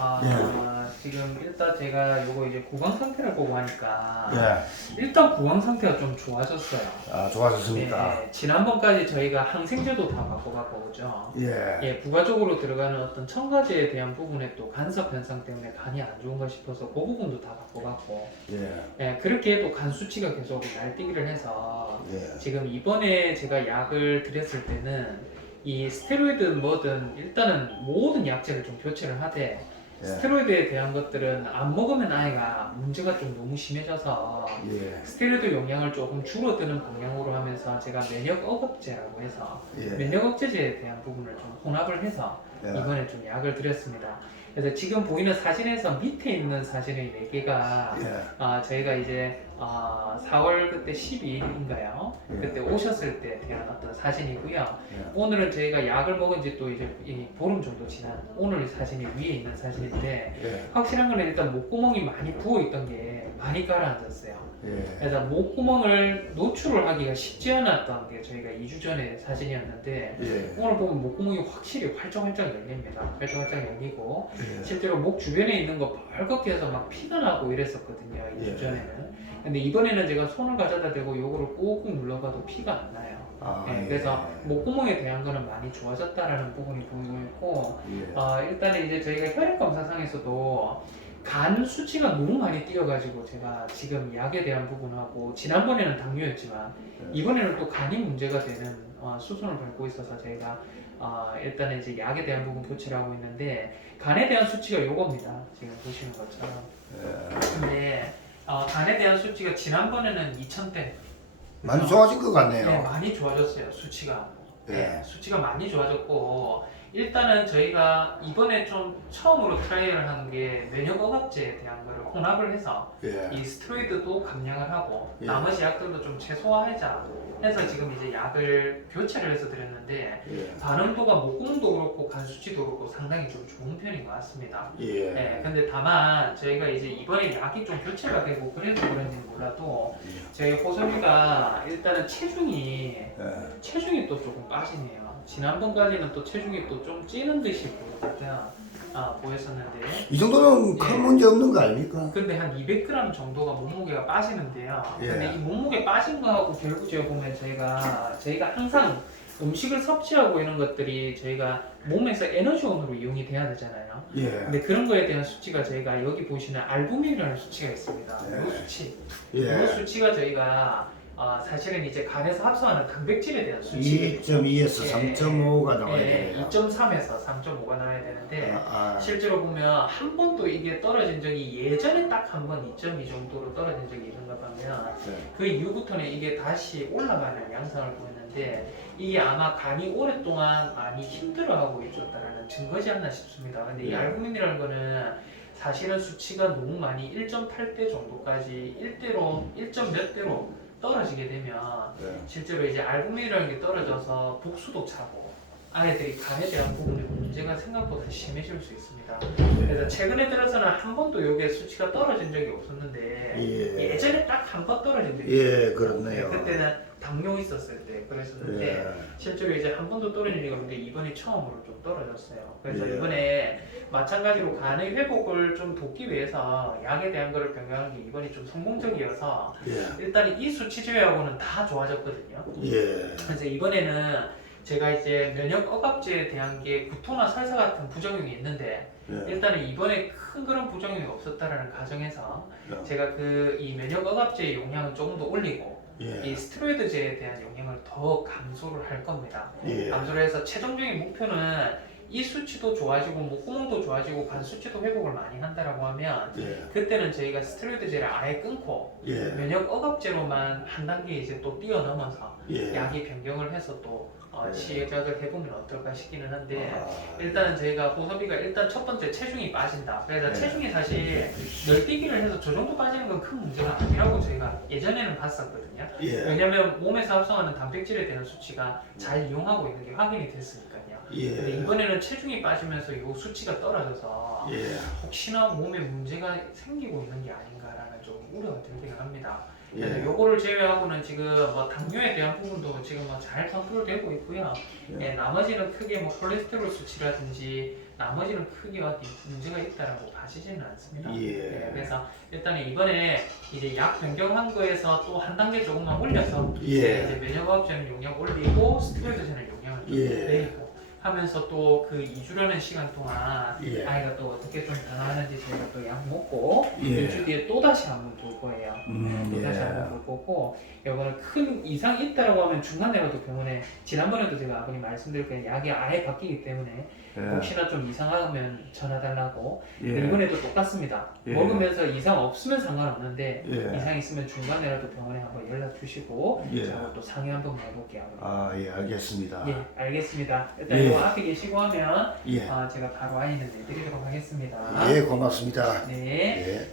아, 예. 지금 일단 제가 요거 이제 구강 상태를 보고 하니까 예. 일단 구강 상태가 좀 좋아졌어요. 아, 좋아졌습니까? 예, 지난번까지 저희가 항생제도 다 바꿔갖고 오죠. 예. 예, 부가적으로 들어가는 어떤 첨가제에 대한 부분에 또 간섭 현상 때문에 간이 안 좋은가 싶어서 그 부분도 다 바꿔갖고 예. 예, 그렇게 해도 간 수치가 계속 날뛰기를 해서 예. 지금 이번에 제가 약을 드렸을 때는 이 스테로이드든 뭐든 일단은 모든 약제를 좀 교체를 하되 예. 스테로이드에 대한 것들은 안 먹으면 아이가 문제가 좀 너무 심해져서 예. 스테로이드 용량을 조금 줄어드는 방향으로 하면서 제가 면역 억압제라고 해서 예. 면역 억제제에 대한 부분을 좀 혼합을 해서 예. 이번에 좀 약을 드렸습니다. 그래서 지금 보이는 사진에서 밑에 있는 사진의 네 개가 예. 아, 저희가 이제 아, 4월 그때 12일인가요? 예. 그때 오셨을 때 대한 어떤 사진이고요. 예. 오늘은 저희가 약을 먹은 지 또 이제 이 보름 정도 지난 오늘 사진이 위에 있는 사진인데 예. 확실한 건 일단 목구멍이 많이 부어 있던 게 많이 가라앉았어요. 예. 그래서 목구멍을 노출을 하기가 쉽지 않았던 게 저희가 2주 전에 사진이었는데 예. 오늘 보면 목구멍이 확실히 활짝활짝 열립니다. 활짝활짝 열리고 예. 실제로 목 주변에 있는 거 벌겋게 해서 막 피가 나고 이랬었거든요. 예. 2주 전에는. 근데 이번에는 제가 손을 가져다 대고 요거를 꾹꾹 눌러봐도 피가 안 나요. 아, 예, 그래서 목구멍에 대한 거는 많이 좋아졌다라는 부분이 보이고 있고 예. 어, 일단은 이제 저희가 혈액 검사상에서도 간 수치가 너무 많이 뛰어가지고 제가 지금 약에 대한 부분하고 지난번에는 당뇨였지만 네. 이번에는 또 간이 문제가 되는 어, 수순을 밟고 있어서 저희가 어, 일단은 이제 약에 대한 부분 교체를 하고 있는데 간에 대한 수치가 요겁니다. 지금 보시는 것처럼. 예. 근데 어, 간에 대한 수치가 지난번에는 2,000대 많이 좋아진 것 같네요. 네, 많이 좋아졌어요 수치가. 예. 네, 수치가 많이 좋아졌고 일단은 저희가 이번에 좀 처음으로 트라이얼을 하는 게 면역 억압제에 대한 거를 혼합을 해서 예. 이 스테로이드도 감량을 하고 예. 나머지 약들도 좀 최소화하자 해서 지금 이제 약을 교체를 해서 드렸는데 예. 반응도가 목구멍도 그렇고 간 수치도 그렇고 상당히 좀 좋은 편인 것 같습니다. 예. 네, 근데 다만 저희가 이제 이번에 약이 좀 교체가 되고 그래서 그런지 몰라도 저희 호섭이가 일단은 체중이 예. 체중이 또 조금 빠지네요. 지난번까지는 또 체중이 또 좀 찌는 듯이 보였거든. 아, 보였었는데. 이 정도면 큰 예. 문제 없는 거 아닙니까? 근데 한 200g 정도가 몸무게가 빠지는데요. 예. 근데 이 몸무게 빠진 거하고 결국적으로 보면 저희가 저희가 항상 음식을 섭취하고 이런 것들이 저희가 몸에서 에너지원으로 이용이 돼야 되잖아요. 예. 근데 그런 거에 대한 수치가 저희가 여기 보시는 알부민이라는 수치가 있습니다. 예. 이 수치. 이 예. 수치가 저희가 어, 사실은 이제 간에서 합성하는 단백질에 대한 수치. 2.2에서 예. 3.5가 나와야 예, 되네요. 2.3에서 3.5가 나와야 되는데 아, 아. 실제로 보면 한 번도 이게 떨어진 적이 예전에 딱 한 번 2.2 정도로 떨어진 적이 있는가 하면 네. 그 이후부터는 이게 다시 올라가는 양상을 보였는데 이게 아마 간이 오랫동안 많이 힘들어하고 있었다는 증거지 않나 싶습니다. 근데 이 네. 알부민이라는 거는 사실은 수치가 너무 많이 1.8대 정도까지 1대로 1. 몇 대로 떨어지게 되면 네. 실제로 이제 알부민이라는 게 떨어져서 복수도 차고 아이들이 간에 대한 부분에 문제가 생각보다 심해질 수 있습니다. 그래서 최근에 들어서는 한 번도 여기에 수치가 떨어진 적이 없었는데 예. 예전에 딱 한 번 떨어진 적이 예, 그렇네요. 그때는 당뇨 있었을 때 그랬었는데 예. 실제로 이제 한 번도 떨어진 적이 없는데 이번이 처음으로 좀 떨어졌어요. 그래서 예. 이번에 마찬가지로 간의 회복을 좀 돕기 위해서 약에 대한 거를 변경한 게 이번이 좀 성공적이어서 예. 일단 이 수치 제외하고는 다 좋아졌거든요. 예. 그래서 이번에는 제가 이제 면역 억압제에 대한 게 구토나 설사 같은 부작용이 있는데 예. 일단은 이번에 큰 그런 부작용이 없었다라는 가정에서 예. 제가 그 이 면역 억압제의 용량을 조금 더 올리고 이 예. 스테로이드제에 대한 용량을 더 감소를 할 겁니다. 예. 감소를 해서 최종적인 목표는 이 수치도 좋아지고 목구멍도 좋아지고 간 수치도 회복을 많이 한다라고 하면 예. 그때는 저희가 스테로이드제를 아예 끊고 예. 면역 억압제로만 한 단계 이제 또 뛰어넘어서 예. 약이 변경을 해서 또 어, 네. 시작을 해보면 어떨까 싶기는 한데 아, 일단은 저희가 호섭이가 일단 첫 번째 체중이 빠진다. 그래서 네. 체중이 사실 널뛰기를 해서 저 정도 빠지는 건 큰 문제가 아니라고 저희가 예전에는 봤었거든요. 예. 왜냐하면 몸에서 합성하는 단백질에 대한 수치가 잘 이용하고 있는 게 확인이 됐으니까 요. 근데 예. 이번에는 체중이 빠지면서 이 수치가 떨어져서 예. 혹시나 몸에 문제가 생기고 있는 게 아닌가라는 좀 우려가 들기는 합니다. 그래서 예. 요거를 제외하고는 지금 뭐 당뇨에 대한 부분도 지금 뭐 잘 컨트롤되고 있고요. 예. 예, 나머지는 크게 뭐 콜레스테롤 수치라든지 나머지는 크게 문제가 있다라고 봐지지는 않습니다. 예. 네, 그래서 일단은 이번에 이제 약 변경한 거에서 또 한 단계 조금만 올려서 예. 이제 면역업체는 용량 올리고 스테로이드제는 용량을 좀 예. 내리고 하면서 또 그 2주라는 시간 동안 예. 아이가 또 어떻게 좀 변화하는지 저희가 또 약 먹고 예. 2주 뒤에 또 다시 한번 볼 거예요. 음, 또 다시 예. 한번 볼 거고 이거는 큰 이상이 있다라고 하면 중간에라도 병원에 지난번에도 제가 아버님 거예요. 약이 아예 바뀌기 때문에 예. 혹시나 좀 이상하면 전화 달라고 예. 이번에도 똑같습니다. 예. 먹으면서 이상 없으면 상관없는데 예. 이상 있으면 중간에라도 병원에 한번 연락 주시고 예. 제가 또 상의 한번 해볼게요. 아, 예, 알겠습니다. 예, 알겠습니다. 일단 예. 이거 앞에 계시고 하면 예. 아, 제가 바로 아이는 내드리도록 하겠습니다. 예, 고맙습니다. 네. 예.